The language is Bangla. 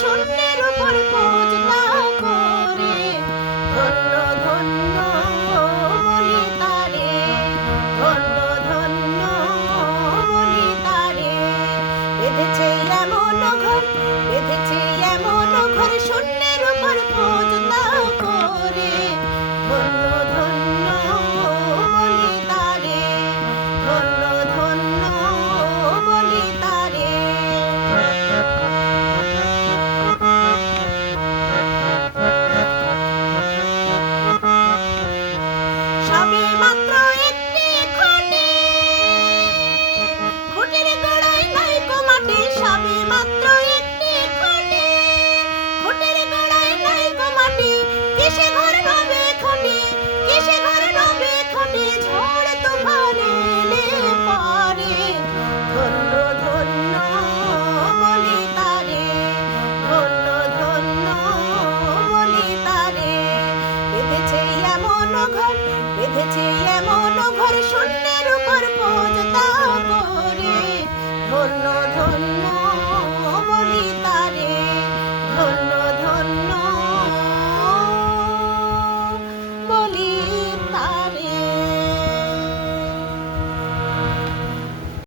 শূন্যের উপর খোঁজ না করে। ধন্য ধন্য বলি তারে, ধন্য ধন্য বলি তারে। বেঁধেছে এমন ঘর, বেঁধেছে এমন ঘর, শূন্যের উপর খোঁজ না করে। ধন্য ধন্য বলি তারে, ধন্য ধন্য বলি তারে। সবে মাত্র একটি খুঁটি, খুঁটির গোড়ায় নাইকো মাটি। সবে মাত্র একটি খুঁটি, খুঁটির গোড়ায় নাইকো মাটি। কিসে ঘর নবে খুঁটি, কিসে ঘর নবে খুঁটি, ঝড় তুফান এলে পরে। ধন্য ধন্য বলি তারে, ধন্য ধন্য বলি তারে। বেঁধেছে এমন ঘর, বেঁধেছে এমন ঘর, শূন্য